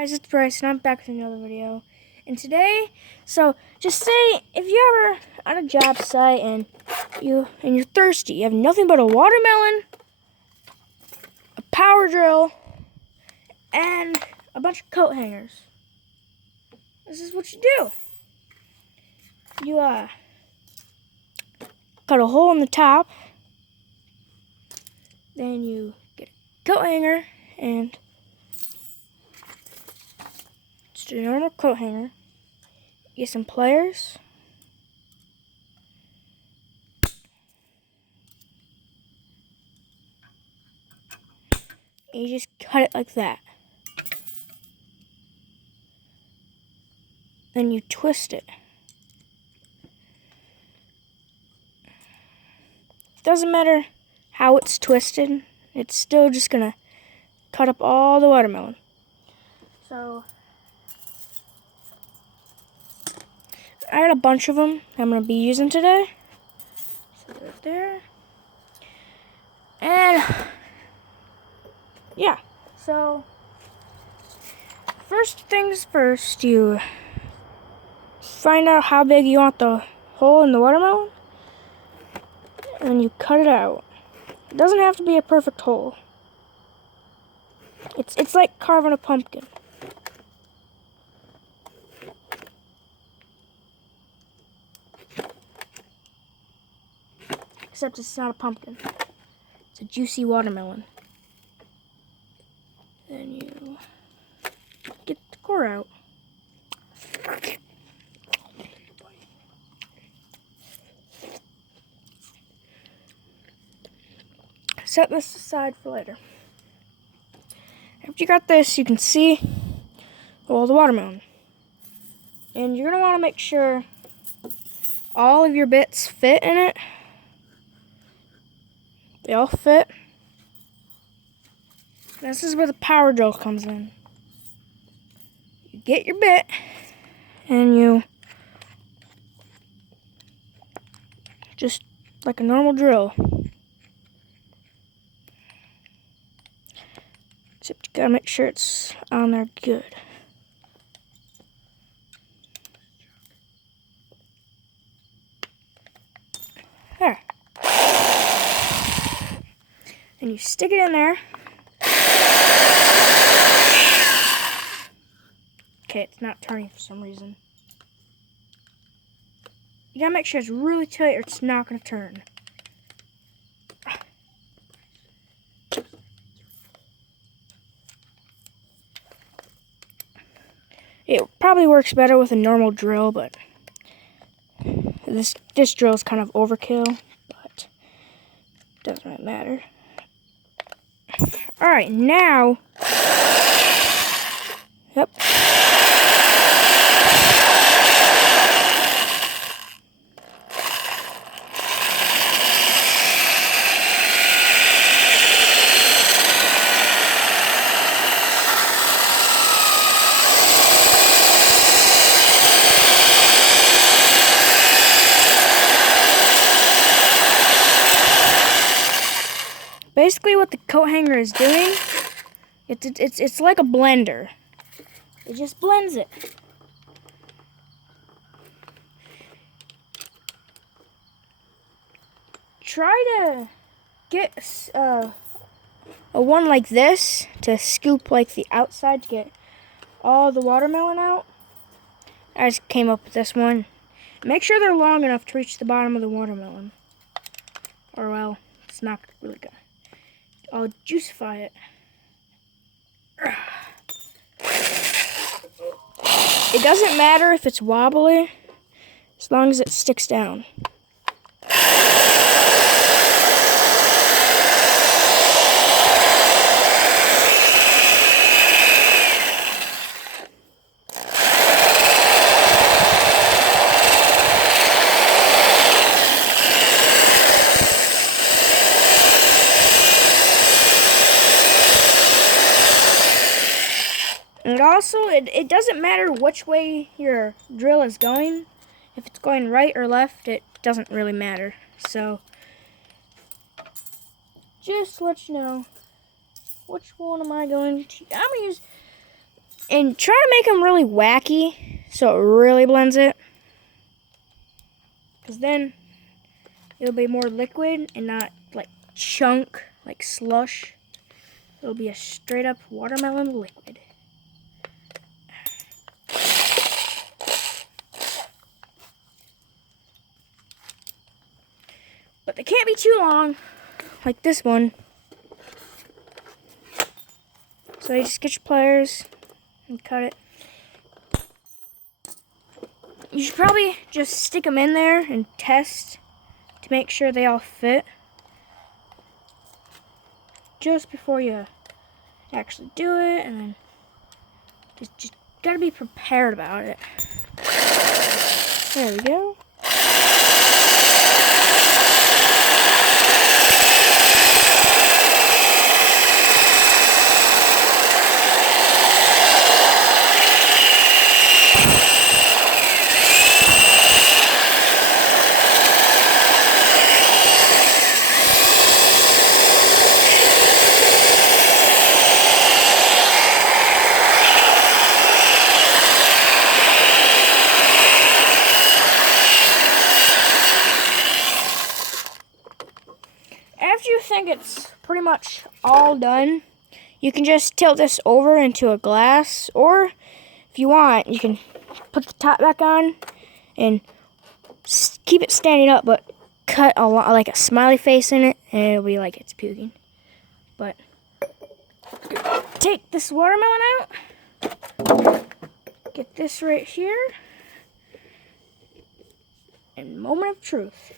Guys, it's Bryce and I'm back with another video. And today, just say if you're ever on a job site and you're thirsty, you have nothing but a watermelon, a power drill, and a bunch of coat hangers. This is what you do. You cut a hole in the top, then you get a coat hanger and just a normal coat hanger. Get some pliers. And you just cut it like that. Then you twist it. Doesn't matter how it's twisted, it's still just gonna cut up all the watermelon. So I had a bunch of them I'm gonna be using today. So right there. And yeah, so first things first, you find out how big you want the hole in the watermelon, and you cut it out. It doesn't have to be a perfect hole. It's like carving a pumpkin. Except it's not a pumpkin. It's a juicy watermelon. Then you get the core out. Set this aside for later. After you got this, you can see all the watermelon. And you're going to want to make sure all of your bits fit in it. They all fit. This is where the power drill comes in. You get your bit and you just like a normal drill. Except you gotta make sure it's on there good. There. And you stick it in there. Okay, it's not turning for some reason. You gotta make sure it's really tight or it's not gonna turn. It probably works better with a normal drill, but this drill is kind of overkill, but it doesn't really matter. Alright, now, yep. Basically, what the coat hanger is doing, it's like a blender. It just blends it. Try to get a one like this to scoop like the outside to get all the watermelon out. I just came up with this one. Make sure they're long enough to reach the bottom of the watermelon. Or well, it's not really good. I'll juicify it. It doesn't matter if it's wobbly, as long as it sticks down. And also, it doesn't matter which way your drill is going. If it's going right or left, it doesn't really matter. So, just to let you know, which one am I going to? I'm going to use And try to make them really wacky so it really blends it. Because then it'll be more liquid and not like chunk, like slush. It'll be a straight up watermelon liquid. But they can't be too long, like this one. So you just get your pliers and cut it. You should probably just stick them in there and test to make sure they all fit just before you actually do it, and then just gotta be prepared about it. There we go. After you think it's pretty much all done, you can just tilt this over into a glass, or if you want, you can put the top back on and keep it standing up, but cut a lot, like a smiley face in it, and it'll be like it's puking. But take this watermelon out, get this right here, and moment of truth.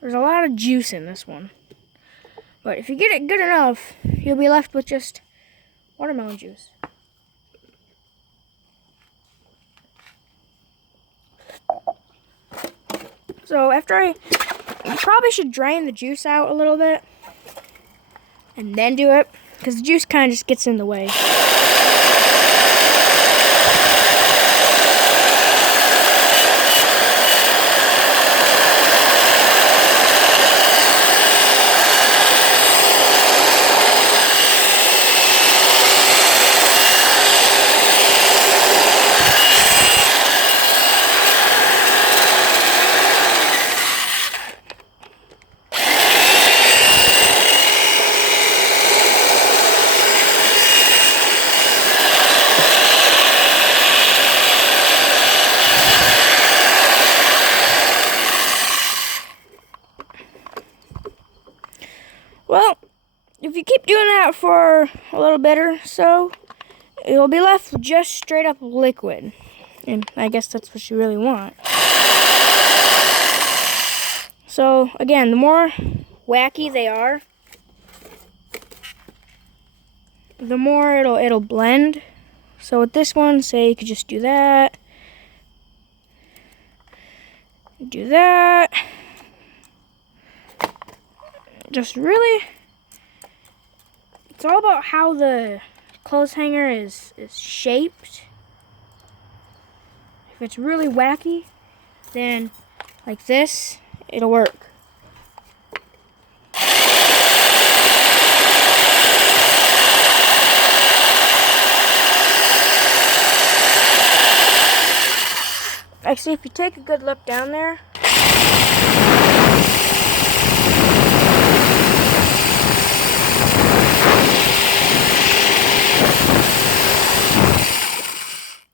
There's a lot of juice in this one. But if you get it good enough, you'll be left with just watermelon juice. So you probably should drain the juice out a little bit and then do it, because the juice kind of just gets in the way. Well, if you keep doing that for a little bit or so, you'll be left with just straight up liquid. And I guess that's what you really want. So, again, the more wacky they are, the more it'll blend. So with this one, say you could just do that. Do that. Just really, it's all about how the clothes hanger is shaped. If it's really wacky, then like this, it'll work. Actually, if you take a good look down there,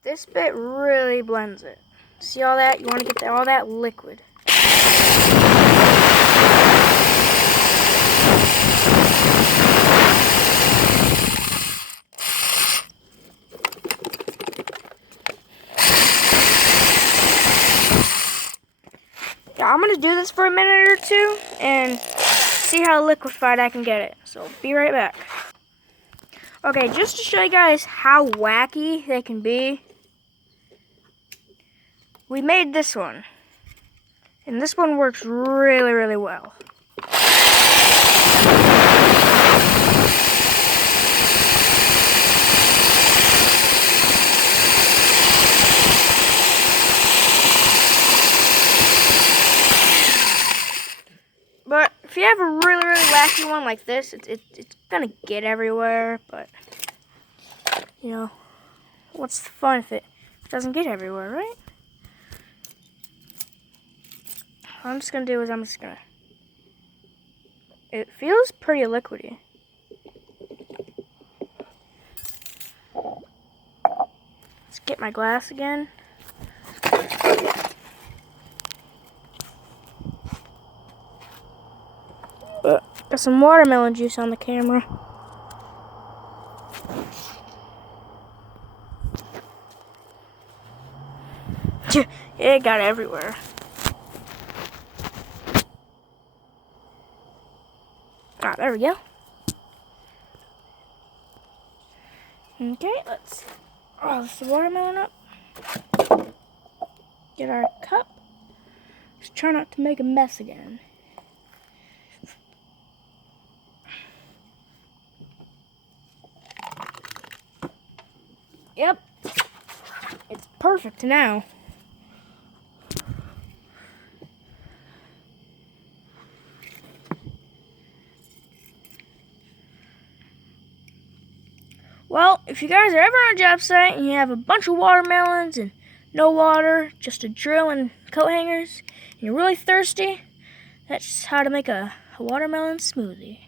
this bit really blends it. See all that? You want to get all that liquid. Yeah, I'm going to do this for a minute or two and see how liquefied I can get it. So, be right back. Okay, just to show you guys how wacky they can be, we made this one. And this one works really, really well. have a really, really wacky one like this, it's gonna get everywhere, but, you know, what's the fun if it doesn't get everywhere, right? What I'm just gonna do is it feels pretty liquidy. Let's get my glass again. Got some watermelon juice on the camera. It got everywhere. Ah, there we go. Okay, let's roll this watermelon up. Get our cup. Just try not to make a mess again. Yep, it's perfect now. Well, if you guys are ever on a job site and you have a bunch of watermelons and no water, just a drill and coat hangers, and you're really thirsty, that's how to make a watermelon smoothie.